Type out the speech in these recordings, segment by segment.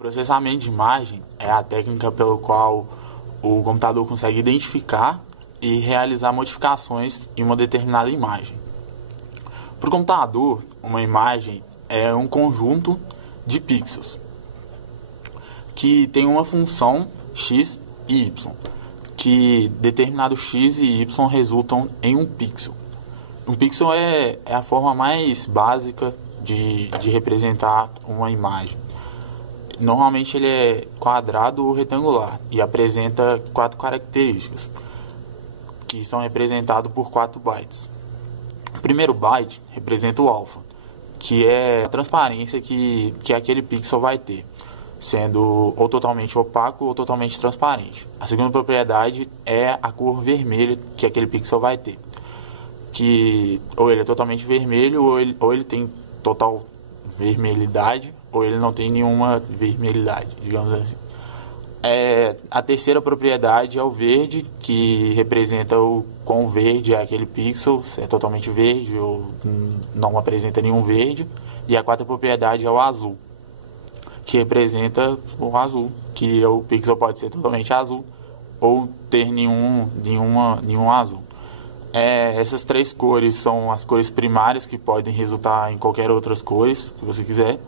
Processamento de imagem é a técnica pelo qual o computador consegue identificar e realizar modificações em uma determinada imagem. Para o computador, uma imagem é um conjunto de pixels que tem uma função x e y, que determinado x e y resultam em um pixel. Um pixel é a forma mais básica de representar uma imagem. Normalmente ele é quadrado ou retangular e apresenta 4 características, que são representados por 4 bytes. O primeiro byte representa o alfa, que é a transparência que aquele pixel vai ter, sendo ou totalmente opaco ou totalmente transparente. A segunda propriedade é a cor vermelha que aquele pixel vai ter, que ou ele é totalmente vermelho ou ele tem total vermelhidade, ou ele não tem nenhuma vermelhidade, digamos assim. A terceira propriedade é o verde, que representa o quão verde é aquele pixel, se é totalmente verde ou não apresenta nenhum verde. E a quarta propriedade é o azul, que representa o azul, que o pixel pode ser totalmente azul ou ter nenhum azul. Essas 3 cores são as cores primárias, que podem resultar em qualquer outras cores que você quiser.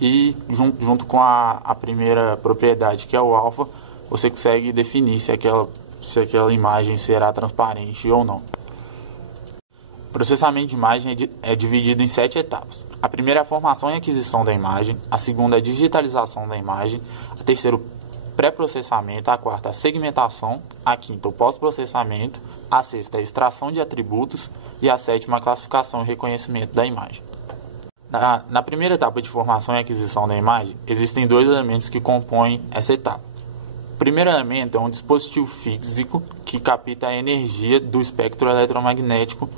E junto com a primeira propriedade, que é o alfa, você consegue definir se aquela imagem será transparente ou não. O processamento de imagem é dividido em 7 etapas. A primeira é a formação e aquisição da imagem, a segunda é a digitalização da imagem, a terceira pré-processamento, a quarta a segmentação, a quinta o pós-processamento, a sexta a extração de atributos e a sétima a classificação e reconhecimento da imagem. Na primeira etapa de formação e aquisição da imagem, existem 2 elementos que compõem essa etapa. O primeiro elemento é um dispositivo físico que capta a energia do espectro eletromagnético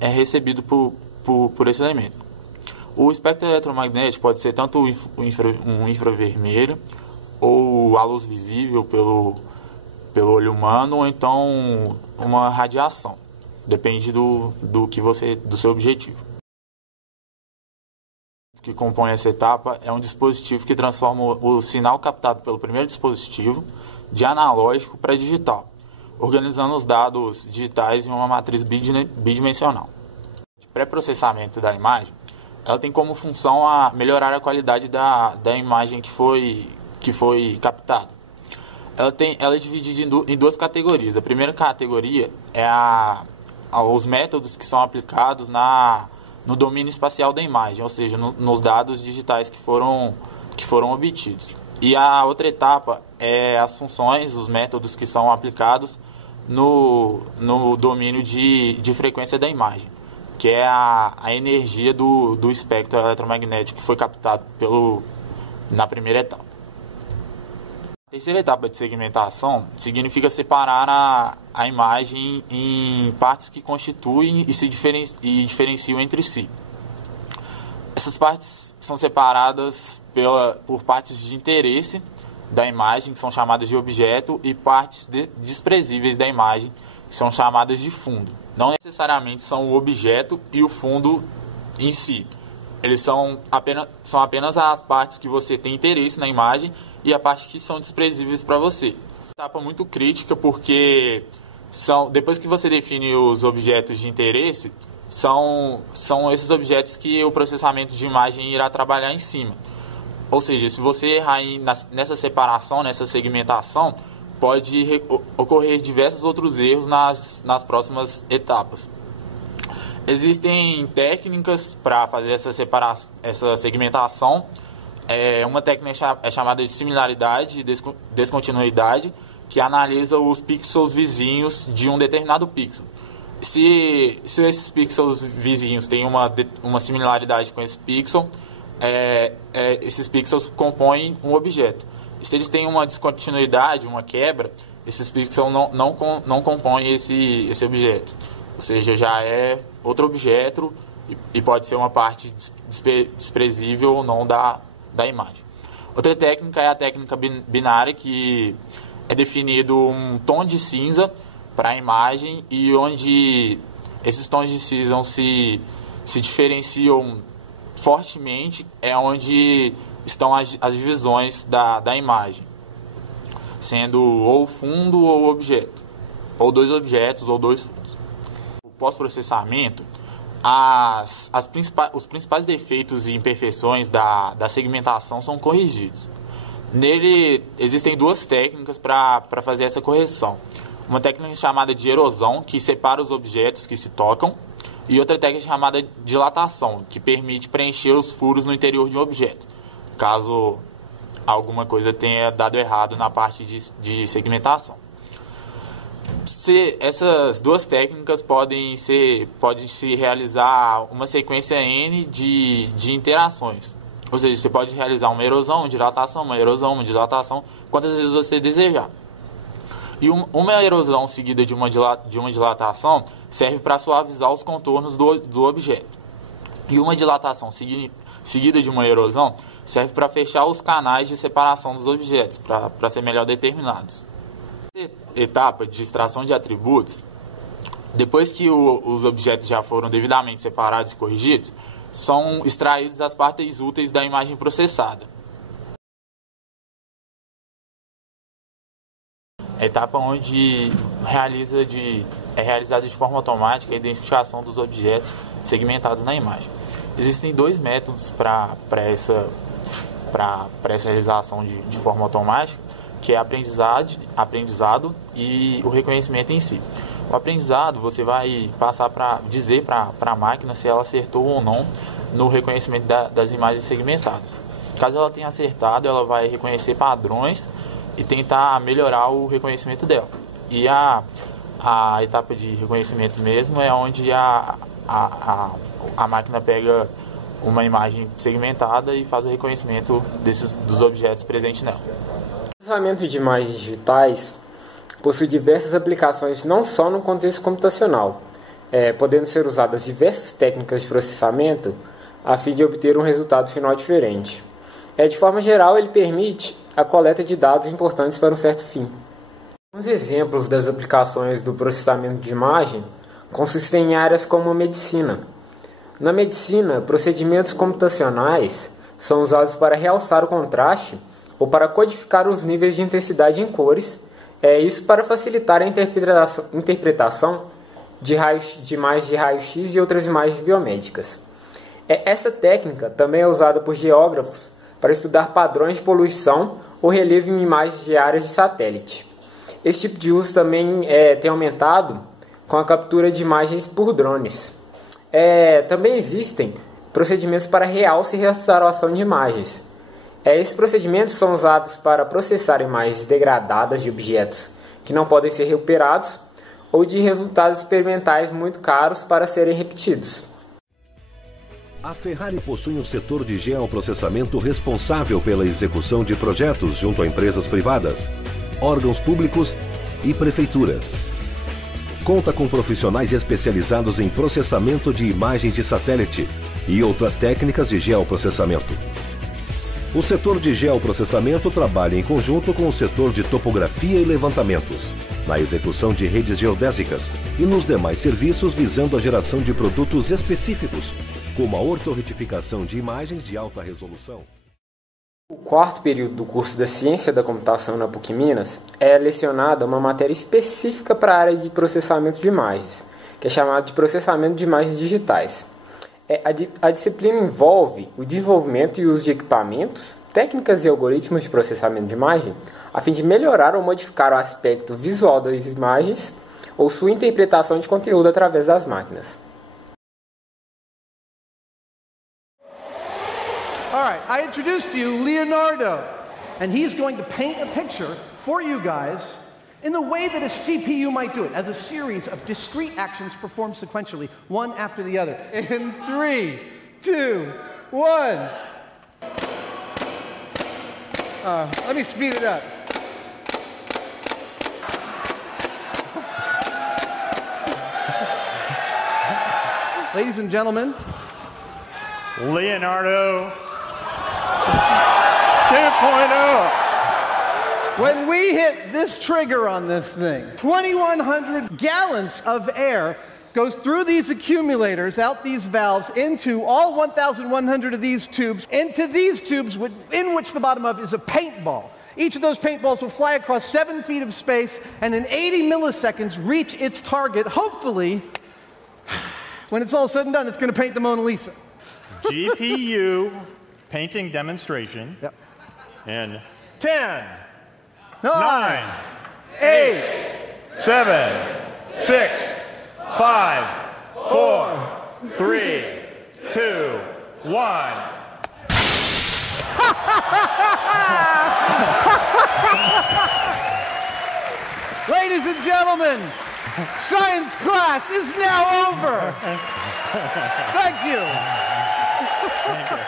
recebido por esse elemento. O espectro eletromagnético pode ser tanto um infravermelho ou a luz visível pelo olho humano, ou então uma radiação. Depende do seu objetivo. Que compõe essa etapa é um dispositivo que transforma o sinal captado pelo primeiro dispositivo de analógico para digital, organizando os dados digitais em uma matriz bidimensional. O pré-processamento da imagem, ela tem como função a melhorar a qualidade da imagem que foi captada. Ela é dividida em 2 categorias. A primeira categoria é os métodos que são aplicados no domínio espacial da imagem, ou seja, nos dados digitais que foram obtidos. E a outra etapa é as funções, os métodos que são aplicados no domínio de frequência da imagem, que é a energia do espectro eletromagnético que foi captado na primeira etapa. A terceira etapa de segmentação significa separar a imagem em partes que constituem e diferenciam entre si. Essas partes são separadas por partes de interesse da imagem, que são chamadas de objeto, e partes desprezíveis da imagem, que são chamadas de fundo. Não necessariamente são o objeto e o fundo em si. Eles são apenas as partes que você tem interesse na imagem e a parte que são desprezíveis para você. Etapa muito crítica, porque depois que você define os objetos de interesse, são esses objetos que o processamento de imagem irá trabalhar em cima. Ou seja, se você errar nessa separação, nessa segmentação, pode ocorrer diversos outros erros nas próximas etapas. Existem técnicas para fazer essa segmentação. Uma técnica é chamada de similaridade e descontinuidade, que analisa os pixels vizinhos de um determinado pixel. Se esses pixels vizinhos têm uma similaridade com esse pixel, esses pixels compõem um objeto. E se eles têm uma descontinuidade, uma quebra, esses pixels não compõem esse objeto. Ou seja, já é outro objeto e pode ser uma parte desprezível ou não da imagem. Outra técnica é a técnica binária, que é definido um tom de cinza para a imagem, e onde esses tons de cinza se diferenciam fortemente é onde estão as divisões da imagem, sendo ou fundo ou objeto, ou dois objetos ou dois fundos. O pós-processamento, os principais defeitos e imperfeições da segmentação são corrigidos. Nele existem duas técnicas para fazer essa correção. Uma técnica chamada de erosão, que separa os objetos que se tocam, e outra técnica chamada de dilatação, que permite preencher os furos no interior de um objeto, caso alguma coisa tenha dado errado na parte de segmentação. Essas duas técnicas podem se realizar uma sequência N de interações. Ou seja, você pode realizar uma erosão, uma dilatação, uma erosão, uma dilatação, quantas vezes você desejar. E uma erosão seguida de uma dilatação serve para suavizar os contornos do objeto. E uma dilatação seguida de uma erosão serve para fechar os canais de separação dos objetos, para ser melhor determinados. Etapa de extração de atributos, depois que os objetos já foram devidamente separados e corrigidos, são extraídos as partes úteis da imagem processada. A etapa onde é realizada de forma automática a identificação dos objetos segmentados na imagem. Existem dois métodos para essa realização de forma automática, que é aprendizado e o reconhecimento em si. O aprendizado, você vai passar para dizer para a máquina se ela acertou ou não no reconhecimento das imagens segmentadas. Caso ela tenha acertado, ela vai reconhecer padrões e tentar melhorar o reconhecimento dela. E a etapa de reconhecimento mesmo é onde a máquina pega uma imagem segmentada e faz o reconhecimento dos objetos presentes nela. O processamento de imagens digitais possui diversas aplicações não só no contexto computacional, podendo ser usadas diversas técnicas de processamento a fim de obter um resultado final diferente. De forma geral, ele permite a coleta de dados importantes para um certo fim. Alguns exemplos das aplicações do processamento de imagem consistem em áreas como a medicina. Na medicina, procedimentos computacionais são usados para realçar o contraste ou para codificar os níveis de intensidade em cores, isso para facilitar a interpretação de imagens de raio-x e outras imagens biomédicas. Essa técnica também é usada por geógrafos para estudar padrões de poluição ou relevo em imagens de áreas de satélite. Esse tipo de uso também tem aumentado com a captura de imagens por drones. Também existem procedimentos para realce e restauração de imagens. Esses procedimentos são usados para processar imagens degradadas de objetos que não podem ser recuperados ou de resultados experimentais muito caros para serem repetidos. A Ferrari possui um setor de geoprocessamento responsável pela execução de projetos junto a empresas privadas, órgãos públicos e prefeituras. Conta com profissionais especializados em processamento de imagens de satélite e outras técnicas de geoprocessamento. O setor de geoprocessamento trabalha em conjunto com o setor de topografia e levantamentos, na execução de redes geodésicas e nos demais serviços visando a geração de produtos específicos, como a ortorretificação de imagens de alta resolução. O quarto período do curso da Ciência da Computação na PUC Minas é lecionada uma matéria específica para a área de processamento de imagens, que é chamada de processamento de imagens digitais. A disciplina envolve o desenvolvimento e uso de equipamentos, técnicas e algoritmos de processamento de imagem, a fim de melhorar ou modificar o aspecto visual das imagens ou sua interpretação de conteúdo através das máquinas. All right, I introduced to you Leonardo, and he's going to paint a picture for you guys in the way that a CPU might do it, as a series of discrete actions performed sequentially, one after the other. In 3, 2, 1. Let me speed it up. Ladies and gentlemen, Leonardo 2.0. When we hit this trigger on this thing, 2,100 gallons of air goes through these accumulators, out these valves, into all 1,100 of these tubes, into these tubes in which the bottom of is a paintball. Each of those paintballs will fly across 7 feet of space and in 80 milliseconds reach its target. Hopefully, when it's all said and done, it's going to paint the Mona Lisa. GPU painting demonstration. Yep. In 10, 9, 8, 7, 6, 5, 4, 3, 2, 1. Ladies and gentlemen, science class is now over. Thank you. Thank you.